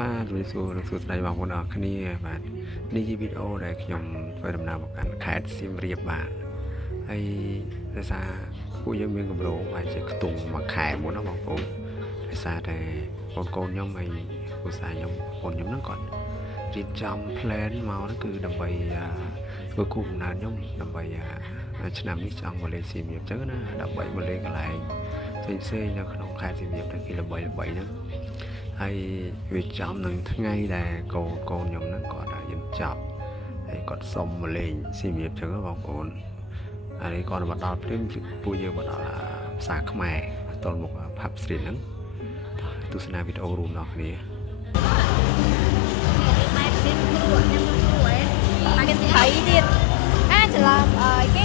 បាទជំរាបសួរស្ដីបងប្អូនអរគ្នាបាទនេះជាវីដេអូដែលខ្ញុំធ្វើដំណើរមកកាន់ខេត្តសៀមរាបបាទហើយដោយសារពួកយើងមានកម្រោងហើយជាខ្ទង់មួយខែមុនណាបងប្អូនដោយសារតែកូនខ្ញុំហើយគ្រួសារខ្ញុំបងខ្ញុំហ្នឹងគាត់រៀបចំ plan មកហ្នឹងគឺដើម្បីធ្វើគូកំណើតខ្ញុំដើម្បីឆ្នាំនេះចង់មកលេងសៀមរាបអញ្ចឹងណាដើម្បីមកលេងកន្លែងផ្សេងនៅក្នុងខេត្តសៀមរាបដែលគេល្បីហ្នឹងហើយវាចំនឹងថ្ងៃដែលកូនខ្ញុំហ្នឹងគាត់រៀនចប់ហើយគាត់សុំមកលេងសៀមរាបអញ្ចឹងបងប្អូនហើយគាត់មកដល់ព្រមពួកយើងមកដល់ផ្សារខ្មែរទល់មុខ Pub Street ហ្នឹងទស្សនាវីដេអូរួមដល់គ្នាcái thấyទៀតច្រឡំគេ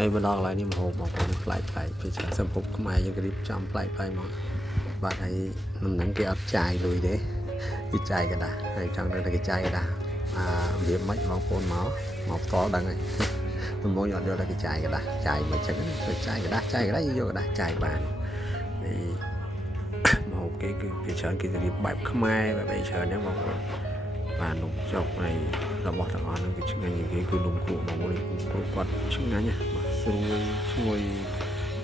ហើយមកដល់កន្លែងនេះម្ហូបបងប្អូនប្លែកពីច្រើនសម្ពុកខ្មែរយើងរៀបចំប្លែកមកបាទហើយដំណឹងគេអត់ចាយលុយទេគេចាយកដាស់ហើយចង់ដឹងថាគេចាយកដាស់វាមិនបងប្អូនមកផ្ទាល់ដឹងហើយដំបូងអត់យល់ថាគេចាយកដាស់ចាយមិនចឹងទៅចាយកដាស់យកកដាស់ចាយបានហើយម្ហូបគេគឺគេច្រើនគេរៀបបែបខ្មែរបែបច្រើនហ្នឹងបងប្អូនបាទនំចុកហើយរបស់ទាំងអស់ហ្នឹងគឺឆ្ងាញ់ជាងគេគឺនំគក់បងប្អូនគាត់ឆ្ងាញ់ណាស់ស្រួយឈ្ងុយ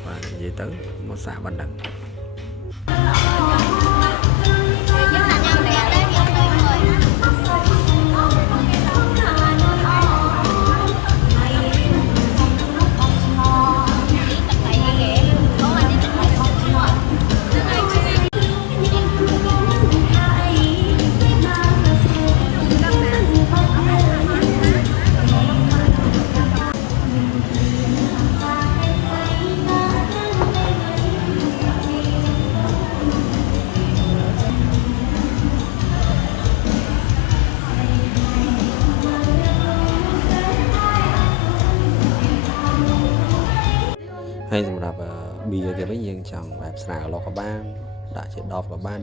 បាទនិយាយទៅមកសាកបណ្ដឹងហើយសម្រាប់បៀគេវិញយើងចង់បែបស្រាអឡុកក៏បានដាក់ជាដបក៏បាន